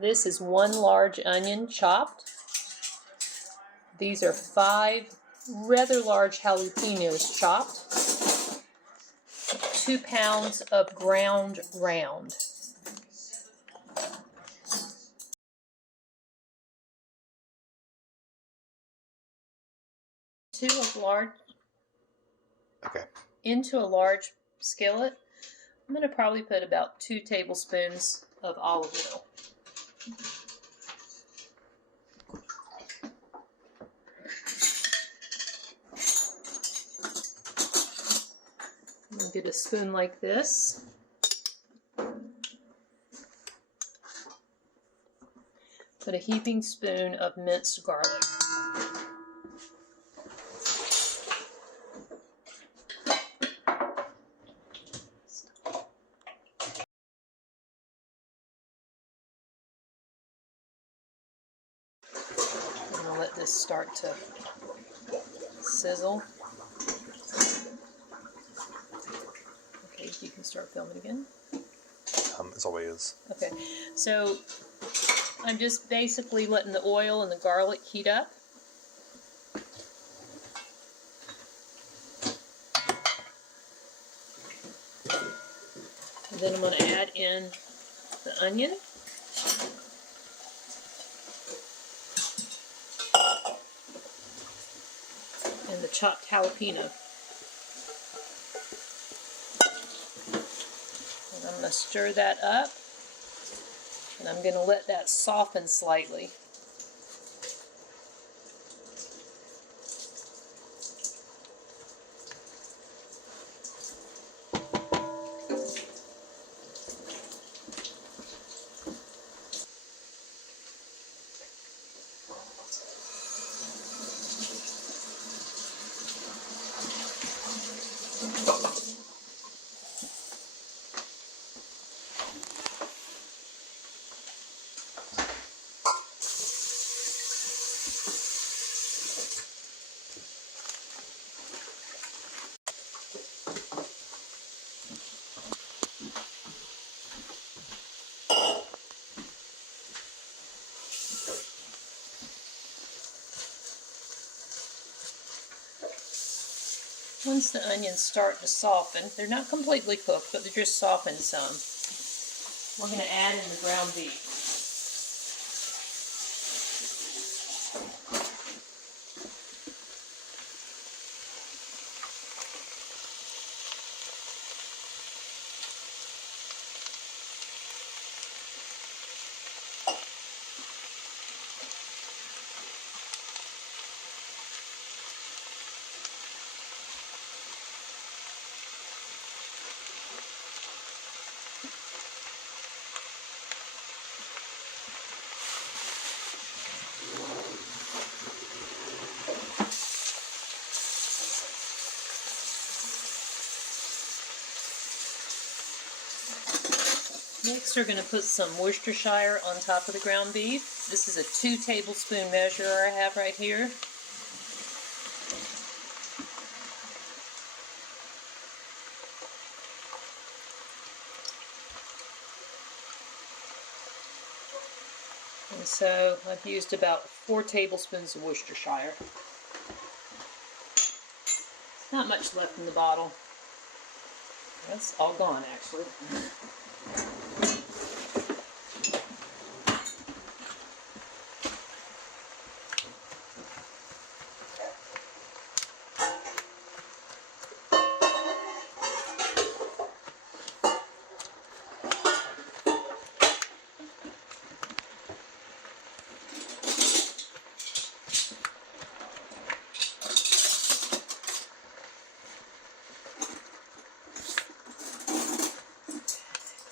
This is 1 large onion chopped. These are 5 rather large jalapenos chopped. 2 pounds of ground round. Into a large skillet, I'm going to probably put about 2 tablespoons of olive oil. I'm going to get a spoon like this. Put a heaping spoon of minced garlic. I'm going to let this start to sizzle. Okay, you can start filming again. As always. Okay, so I'm just basically letting the oil and the garlic heat up. And then I'm going to add in the onion. And the chopped jalapeno. And I'm going to stir that up. And I'm going to let that soften slightly. Once the onions start to soften, they're not completely cooked, but they're just softened some. We're going to add in the ground beef. Next, we're going to put some Worcestershire on top of the ground beef. This is a 2 tablespoon measure I have right here. And so I've used about 4 tablespoons of Worcestershire. Not much left in the bottle. That's all gone, actually.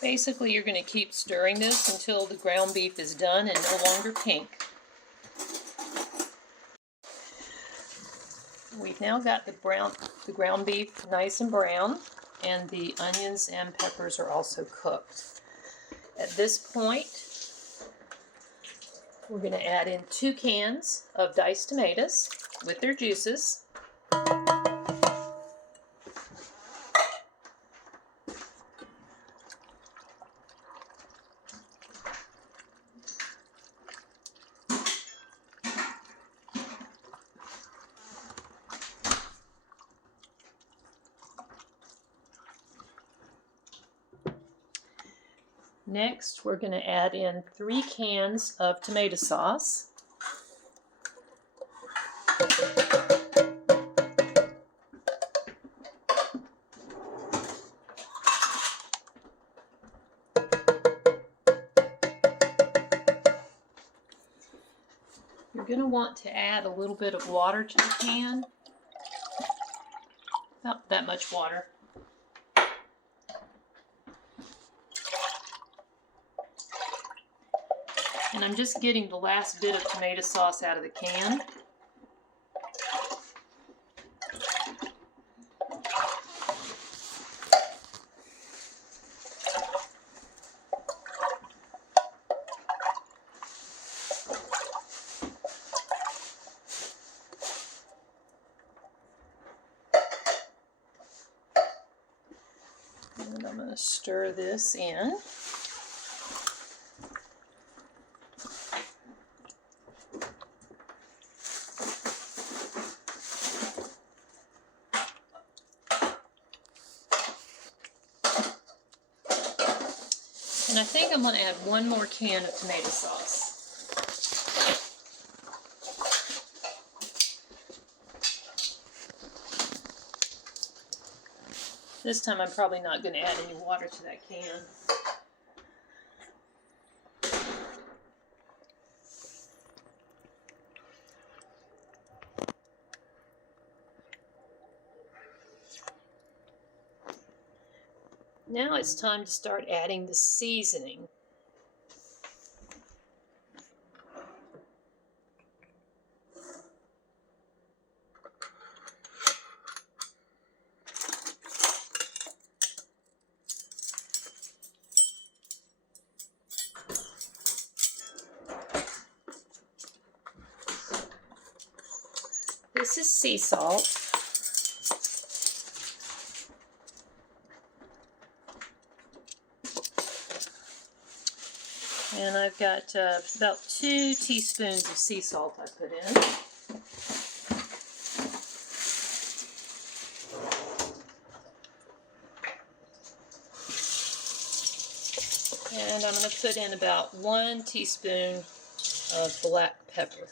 Basically, you're going to keep stirring this until the ground beef is done and no longer pink. We've now got the ground beef nice and brown, and the onions and peppers are also cooked. At this point, we're going to add in 2 cans of diced tomatoes with their juices. Next, we're going to add in 3 cans of tomato sauce. You're going to want to add a little bit of water to the can, about that much water. And I'm just getting the last bit of tomato sauce out of the can. And I'm going to stir this in. And I think I'm going to add 1 more can of tomato sauce. This time I'm probably not going to add any water to that can. Now it's time to start adding the seasoning. This is sea salt. And I've got about 2 teaspoons of sea salt I put in. And I'm going to put in about 1 teaspoon of black pepper.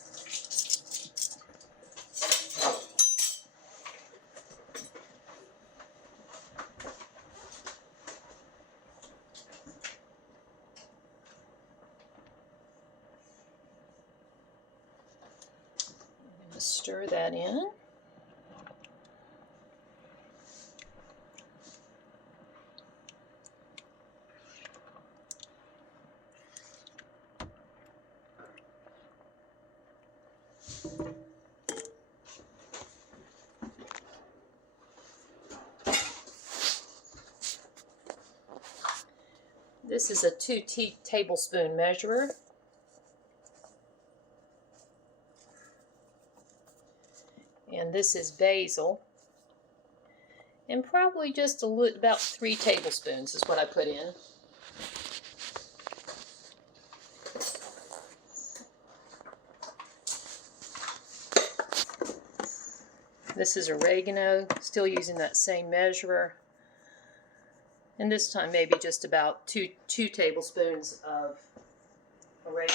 Stir that in. This is a 2 tablespoon measurer. And this is basil. And probably just about 3 tablespoons is what I put in. This is oregano, still using that same measurer. And this time maybe just about 2 tablespoons of oregano.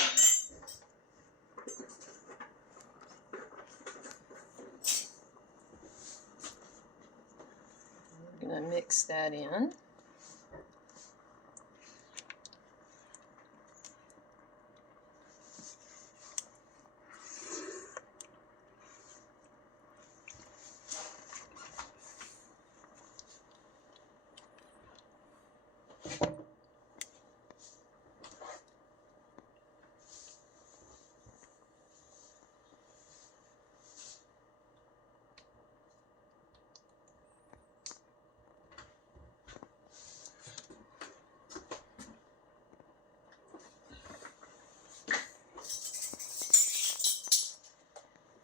I'm going to mix that in.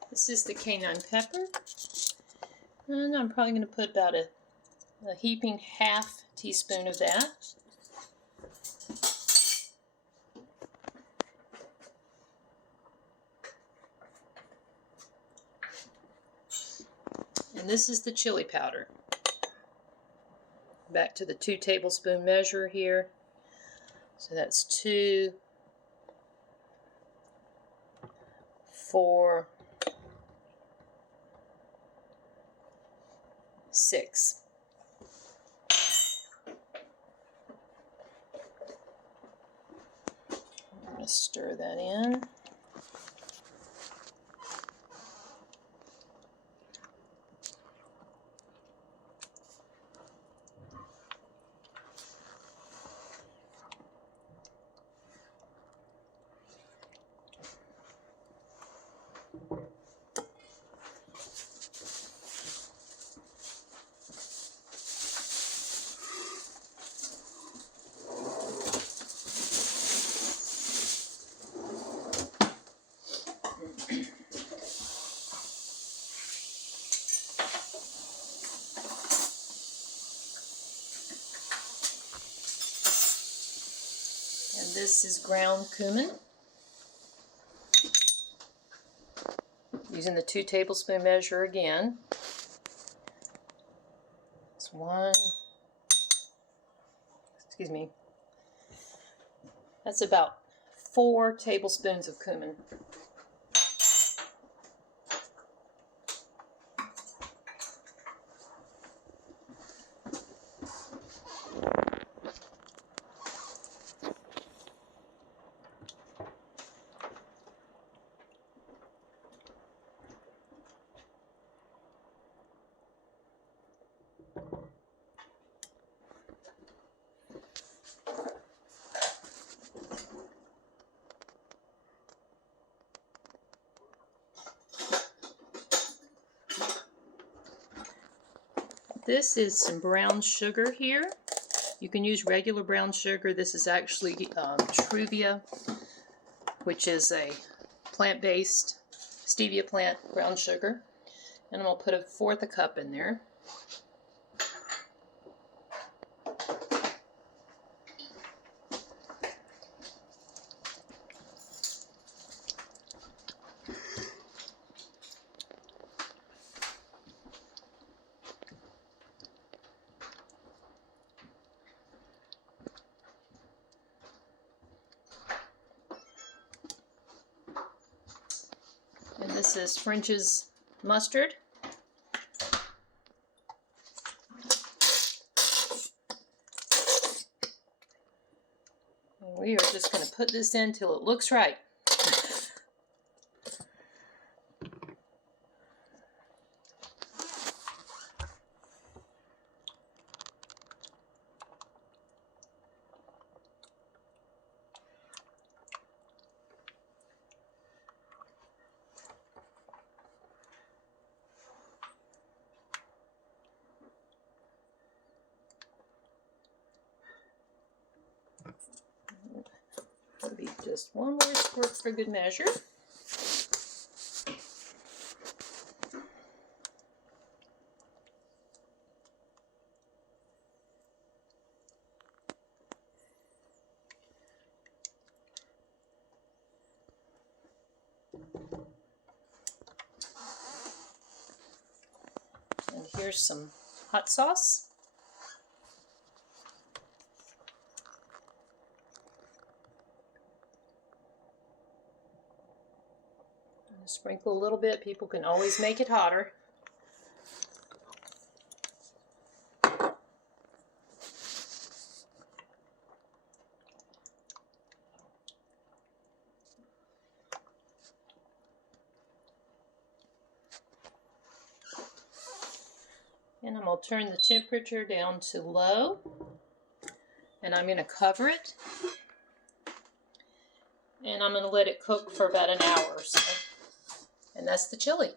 This is the cayenne pepper, and I'm probably going to put about a heaping half teaspoon of that. And this is the chili powder. Back to the 2 tablespoon measure here. So that's 2, 4, 6. I'm going to stir that in. And this is ground cumin. Using the 2 tablespoon measure again. It's 1, excuse me, that's about 4 tablespoons of cumin. This is some brown sugar here. You can use regular brown sugar. This is actually Truvia, which is a plant-based stevia plant brown sugar. And I'm going to put 1/4 cup in there. And this is French's mustard. And we are just going to put this in till it looks right. That'll be just 1 more squirt for good measure. And here's some hot sauce. Sprinkle a little bit. People can always make it hotter. And I'm going to turn the temperature down to low. And I'm going to cover it. And I'm going to let it cook for about an hour or so. And that's the chili.